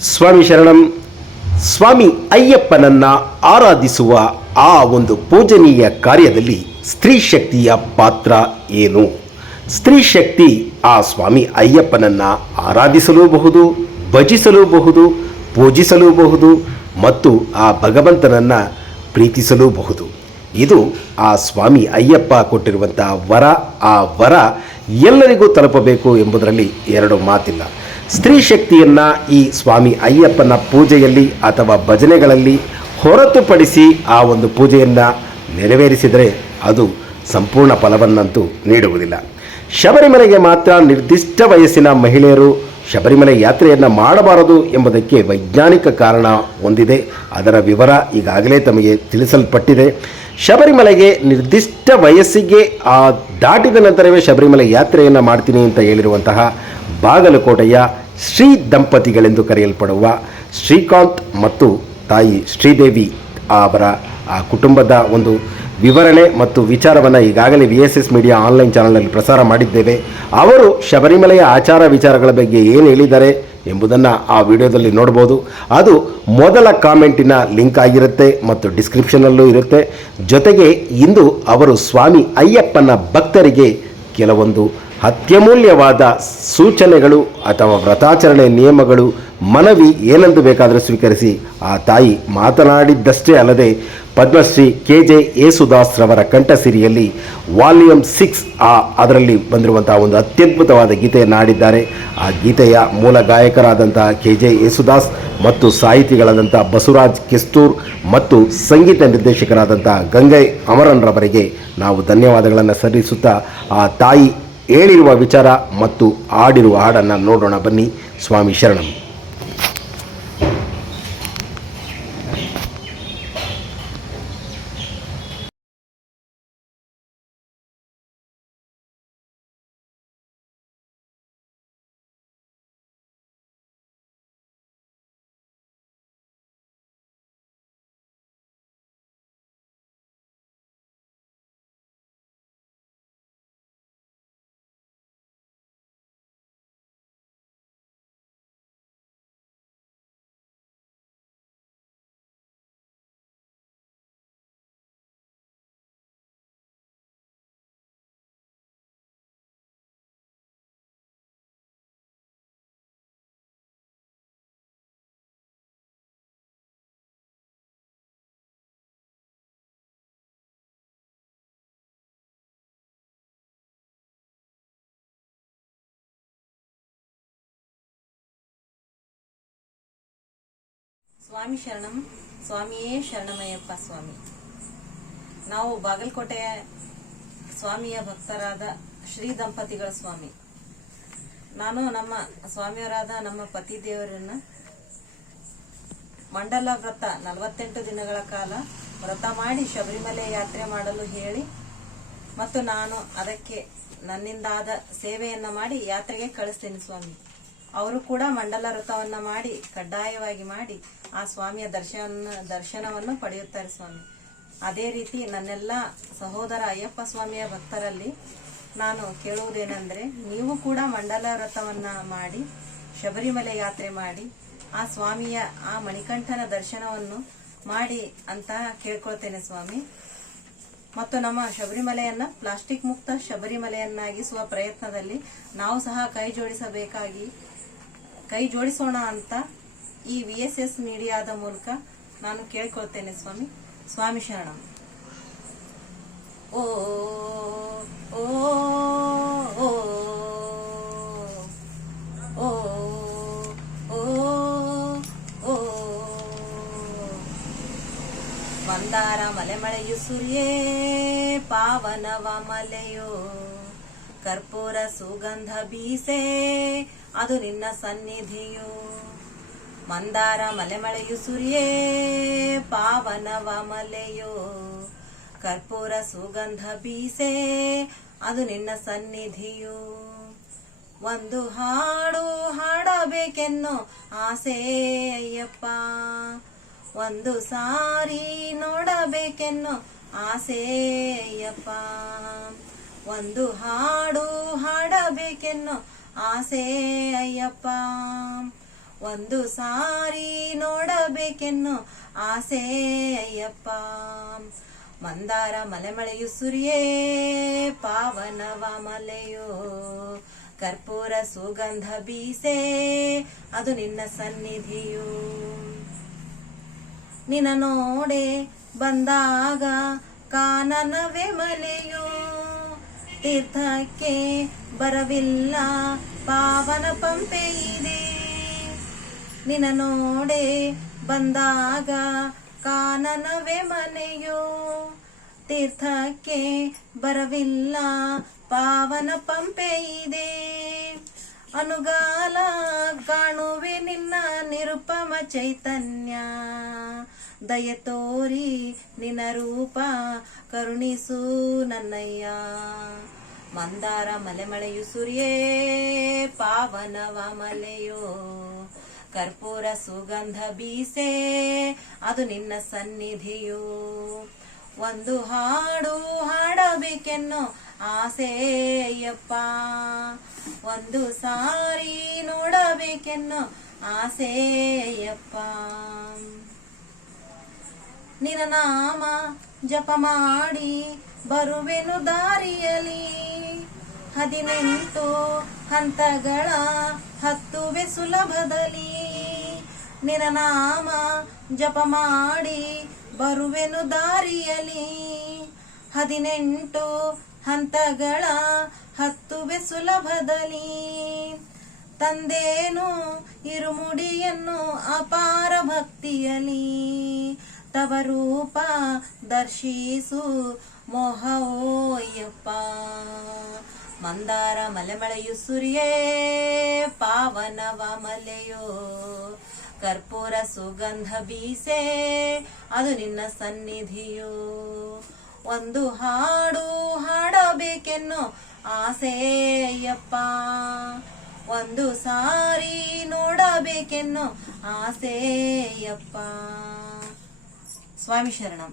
ಸ್ವಾಮಿ ಶರಣಂ, ಸ್ವಾಮಿ ಅಯ್ಯಪ್ಪನನ್ನ ಆರಾಧಿಸುವ ಆ ಒಂದು ಪೂಜನೀಯ ಕಾರ್ಯದಲ್ಲಿ ಸ್ತ್ರೀ ಶಕ್ತಿಯ ಪಾತ್ರ ಏನು? ಸ್ತ್ರೀ ಶಕ್ತಿ ಆ ಸ್ವಾಮಿ ಅಯ್ಯಪ್ಪನನ್ನ ಆರಾಧಿಸಲೂಬಹುದು, ಭಜಿಸಲೂಬಹುದು, ಪೂಜಿಸಲೂಬಹುದು ಮತ್ತು ಆ ಭಗವಂತನನ್ನ ಪ್ರೀತಿಸಲೂಬಹುದು. ಇದು ಆ ಸ್ವಾಮಿ ಅಯ್ಯಪ್ಪ ಕೊಟ್ಟಿರುವಂಥ ವರ. ಆ ವರ ಎಲ್ಲರಿಗೂ ತಲುಪಬೇಕು ಎಂಬುದರಲ್ಲಿ ಎರಡು ಮಾತಿಲ್ಲ. ಸ್ತ್ರೀ ಶಕ್ತಿಯನ್ನು ಈ ಸ್ವಾಮಿ ಅಯ್ಯಪ್ಪನ ಪೂಜೆಯಲ್ಲಿ ಅಥವಾ ಭಜನೆಗಳಲ್ಲಿ ಹೊರತುಪಡಿಸಿ ಆ ಒಂದು ಪೂಜೆಯನ್ನು ನೆರವೇರಿಸಿದರೆ ಅದು ಸಂಪೂರ್ಣ ಫಲವನ್ನಂತೂ ನೀಡುವುದಿಲ್ಲ. ಶಬರಿಮಲೆಗೆ ಮಾತ್ರ ನಿರ್ದಿಷ್ಟ ವಯಸ್ಸಿನ ಮಹಿಳೆಯರು ಶಬರಿಮಲೆ ಯಾತ್ರೆಯನ್ನು ಮಾಡಬಾರದು ಎಂಬುದಕ್ಕೆ ವೈಜ್ಞಾನಿಕ ಕಾರಣ ಹೊಂದಿದೆ. ಅದರ ವಿವರ ಈಗಾಗಲೇ ತಮಗೆ ತಿಳಿಸಲ್ಪಟ್ಟಿದೆ. ಶಬರಿಮಲೆಗೆ ನಿರ್ದಿಷ್ಟ ವಯಸ್ಸಿಗೆ ಆ ದಾಟಿದ ನಂತರವೇ ಶಬರಿಮಲೆ ಯಾತ್ರೆಯನ್ನು ಮಾಡ್ತೀನಿ ಅಂತ ಹೇಳಿರುವಂತಹ ಬಾಗಲಕೋಟೆಯ ಶ್ರೀ ದಂಪತಿಗಳೆಂದು ಕರೆಯಲ್ಪಡುವ ಶ್ರೀಕಾಂತ್ ಮತ್ತು ತಾಯಿ ಶ್ರೀದೇವಿ ಅವರ, ಆ ಕುಟುಂಬದ ಒಂದು ವಿವರಣೆ ಮತ್ತು ವಿಚಾರವನ್ನು ಈಗಾಗಲೇ V S S media online ಚಾನಲ್ನಲ್ಲಿ ಪ್ರಸಾರ ಮಾಡಿದ್ದೇವೆ. ಅವರು ಶಬರಿಮಲೆಯ ಆಚಾರ ವಿಚಾರಗಳ ಬಗ್ಗೆ ಏನು ಹೇಳಿದ್ದಾರೆ ಎಂಬುದನ್ನು ಆ ವಿಡಿಯೋದಲ್ಲಿ ನೋಡ್ಬೋದು. ಅದು ಮೊದಲ ಕಾಮೆಂಟಿನ ಲಿಂಕ್ ಆಗಿರುತ್ತೆ ಮತ್ತು ಡಿಸ್ಕ್ರಿಪ್ಷನಲ್ಲೂ ಇರುತ್ತೆ. ಜೊತೆಗೆ ಇಂದು ಅವರು ಸ್ವಾಮಿ ಅಯ್ಯಪ್ಪನ ಭಕ್ತರಿಗೆ ಕೆಲವೊಂದು ಅತ್ಯಮೂಲ್ಯವಾದ ಸೂಚನೆಗಳು ಅಥವಾ ವ್ರತಾಚರಣೆ ನಿಯಮಗಳು ಮನವಿ ಏನೆಂದು ಬೇಕಾದರೂ ಸ್ವೀಕರಿಸಿ. ಆ ತಾಯಿ ಮಾತನಾಡಿದ್ದಷ್ಟೇ ಅಲ್ಲದೆ ಪದ್ಮಶ್ರೀ ಕೆ ಜೆ ಯೇಸುದಾಸ್ರವರ ಕಂಠಸಿರಿಯಲ್ಲಿ ವಾಲ್ಯೂಮ್ ಸಿಕ್ಸ್ ಆ ಅದರಲ್ಲಿ ಬಂದಿರುವಂತಹ ಒಂದು ಅತ್ಯದ್ಭುತವಾದ ಗೀತೆಯನ್ನು ಆಡಿದ್ದಾರೆ ಆ ಗೀತೆಯ ಮೂಲ ಗಾಯಕರಾದಂತಹ ಕೆ ಜೆ ಯೇಸುದಾಸ್ ಮತ್ತು ಸಾಹಿತಿಗಳಾದಂಥ ಬಸವರಾಜ್ ಕಿಸ್ತೂರ್ ಮತ್ತು ಸಂಗೀತ ನಿರ್ದೇಶಕರಾದಂಥ ಗಂಗೈ ಅಮರನ್ರವರಿಗೆ ನಾವು ಧನ್ಯವಾದಗಳನ್ನು ಸಲ್ಲಿಸುತ್ತಾ ಆ ತಾಯಿ ಹೇಳಿರುವ ವಿಚಾರ ಮತ್ತು ಆಡಿರುವ ಹಾಡನ್ನು ನೋಡೋಣ ಬನ್ನಿ. ಸ್ವಾಮಿ ಶರಣಂ. ಸ್ವಾಮಿ ಶರಣಂ, ಸ್ವಾಮಿಯೇ ಶರಣಮಯ್ಯಪ್ಪ ಸ್ವಾಮಿ. ನಾವು ಬಾಗಲಕೋಟೆಯ ಸ್ವಾಮಿಯ ಭಕ್ತರಾದ ಶ್ರೀ ದಂಪತಿಗಳ ಸ್ವಾಮಿ. ನಾನು ನಮ್ಮ ಸ್ವಾಮಿಯವರಾದ ನಮ್ಮ ಪತಿ ದೇವರನ್ನ ಮಂಡಲ ವ್ರತ ನಲವತ್ತೆಂಟು ದಿನಗಳ ಕಾಲ ವ್ರತ ಮಾಡಿ ಶಬರಿಮಲೆ ಯಾತ್ರೆ ಮಾಡಲು ಹೇಳಿ ಮತ್ತು ನಾನು ಅದಕ್ಕೆ ನನ್ನಿಂದಾದ ಸೇವೆಯನ್ನು ಮಾಡಿ ಯಾತ್ರೆಗೆ ಕಳಿಸ್ತೇನೆ ಸ್ವಾಮಿ. ಅವರು ಕೂಡ ಮಂಡಲ ವ್ರತವನ್ನ ಮಾಡಿ ಕಡ್ಡಾಯವಾಗಿ ಮಾಡಿ ಆ ಸ್ವಾಮಿಯ ದರ್ಶನ, ದರ್ಶನವನ್ನು ಪಡೆಯುತ್ತಾರೆ ಸ್ವಾಮಿ. ಅದೇ ರೀತಿ ನನ್ನೆಲ್ಲ ಸಹೋದರ ಅಯ್ಯಪ್ಪ ಸ್ವಾಮಿಯ ಭಕ್ತರಲ್ಲಿ ನಾನು ಕೇಳುವುದೇನೆಂದರೆ, ನೀವು ಕೂಡ ಮಂಡಲ ವ್ರತವನ್ನು ಮಾಡಿ, ಶಬರಿಮಲೆ ಯಾತ್ರೆ ಮಾಡಿ, ಆ ಸ್ವಾಮಿಯ, ಆ ಮಣಿಕಂಠನ ದರ್ಶನವನ್ನು ಮಾಡಿ ಅಂತ ಕೇಳ್ಕೊಳ್ತೇನೆ ಸ್ವಾಮಿ. ಮತ್ತು ನಮ್ಮ ಶಬರಿಮಲೆಯನ್ನು, ಪ್ಲಾಸ್ಟಿಕ್ ಮುಕ್ತ ಶಬರಿಮಲೆಯನ್ನಾಗಿಸುವ ಪ್ರಯತ್ನದಲ್ಲಿ ನಾವು ಸಹ ಕೈ ಜೋಡಿಸಬೇಕಾಗಿ, ಕೈ ಜೋಡಿಸೋಣ ಅಂತ ಈ ವಿ ಎಸ್ ಎಸ್ ಮೀಡಿಯಾದ ಮೂಲಕ ನಾನು ಕೇಳಿಕೊಳ್ತೇನೆ ಸ್ವಾಮಿ ಸ್ವಾಮಿ ಶರಣಂ ಓ ಓ ಓ ಓ ಓ ಓ ಮಂದಾರ ಮಲೆ ಮಳೆಯು ಸುರಿಯೇ ಪಾವನವ ಮಲೆಯೋ ಕರ್ಪೂರ ಸುಗಂಧ ಬೀಸೆ ಅದು ನಿನ್ನ ಸನ್ನಿಧಿಯು ಮಂದಾರ ಮಲೆಮಳೆಯು ಸುರಿಯೇ, ಪಾವನವ ಮಲೆಯೋ. ಕರ್ಪೂರ ಸುಗಂಧ ಬೀಸೆ, ಅದು ನಿನ್ನ ಸನ್ನಿಧಿಯು. ಒಂದು ಹಾಡು ಹಾಡಬೇಕೆನ್ನೋ ಆಸೆ, ಅಯ್ಯಪ್ಪ. ಒಂದು ಸಾರಿ ನೋಡಬೇಕೆನ್ನೋ ಆಸೆ, ಅಯ್ಯಪ್ಪ. ಒಂದು ಹಾಡು ಹಾಡಬೇಕೆನ್ನೋ ಆಸೆ, ಅಯ್ಯಪ್ಪ. ಒಂದು ಸಾರಿ ನೋಡಬೇಕೆನ್ನು ಆಸೆ, ಅಯ್ಯಪ್ಪ. ಮಂದಾರ ಮಲೆಮಳೆಯು ಸುರಿಯೇ, ಪಾವನವ ಮಲೆಯೋ. ಕರ್ಪೂರ ಸುಗಂಧ ಬೀಸೆ, ಅದು ನಿನ್ನ ಸನ್ನಿಧಿಯು. ನಿನ್ನ ನೋಡೆ ಬಂದಾಗ ಕಾನನವೇ ಮಲೆಯು. ತೀರ್ಥಕ್ಕೆ ಬರವಿಲ್ಲ, ಪಾವನ ಪಂಪೆ ಇದೆ. ನಿನ್ನ ನೋಡೆ ಬಂದಾಗ ಕಾನನವೇ ಮನೆಯೋ. ತೀರ್ಥಕ್ಕೆ ಬರವಿಲ್ಲ, ಪಾವನ ಪಂಪೆ ಇದೆ. ಅನುಗಾಲ ಕಾಣುವೆ ನಿನ್ನ ನಿರುಪಮ ಚೈತನ್ಯ. ದಯ ತೋರಿ ನಿನ್ನ ರೂಪ ಕರುಣಿಸು ನನ್ನಯ್ಯ. ಮಂದಾರ ಮಲೆಮಳೆಯು ಸುರಿಯೇ, ಪಾವನವ ಮಲೆಯೋ. ಕರ್ಪೂರ ಸುಗಂಧ ಬೀಸೆ, ಅದು ನಿನ್ನ ಸನ್ನಿಧಿಯು. ಒಂದು ಹಾಡು ಹಾಡಬೇಕೆನ್ನೋ ಆಸೆ, ಅಯ್ಯಪ್ಪ. ಒಂದು ಸಾರಿ ನೋಡಬೇಕೆನ್ನೋ ಆಸೆ, ಅಯ್ಯಪ್ಪ. ನಿನ್ನ ನಾಮ ಜಪ ಮಾಡಿ ಬರುವೆನು ದಾರಿಯಲಿ ಹದಿನೆಂಟು ಹಂತಗಳ ಹತ್ತುವೆ ಸುಲಭದಲ್ಲಿ. ನಿನ್ನ ನಾಮ ಜಪ ಮಾಡಿ ಬರುವೆನು ದಾರಿಯಲಿ ಹದಿನೆಂಟು ಹಂತಗಳ ಹತ್ತುವೆ ಸುಲಭದಲ್ಲಿ. ತಂದೇನು ಇರುಮುಡಿಯನ್ನು ಅಪಾರ ಭಕ್ತಿಯಲಿ ತವರೂಪ ದರ್ಶಿಸು ಮೋಹವೋಯಪ್ಪ ಮಂದಾರ ಮಲೆಮಳೆಯು ಸುರಿಯೇ, ಪಾವನವ ಮಲೆಯೋ. ಕರ್ಪೂರ ಸುಗಂಧ ಬೀಸೆ, ಅದು ನಿನ್ನ ಸನ್ನಿಧಿಯು. ಒಂದು ಹಾಡು ಹಾಡಬೇಕೆನ್ನು ಆಸೆಯಪ್ಪ ಒಂದು ಸಾರಿ ನೋಡಬೇಕೆನ್ನು ಆಸೆಯಪ್ಪ ಸ್ವಾಮಿ ಶರಣಂ.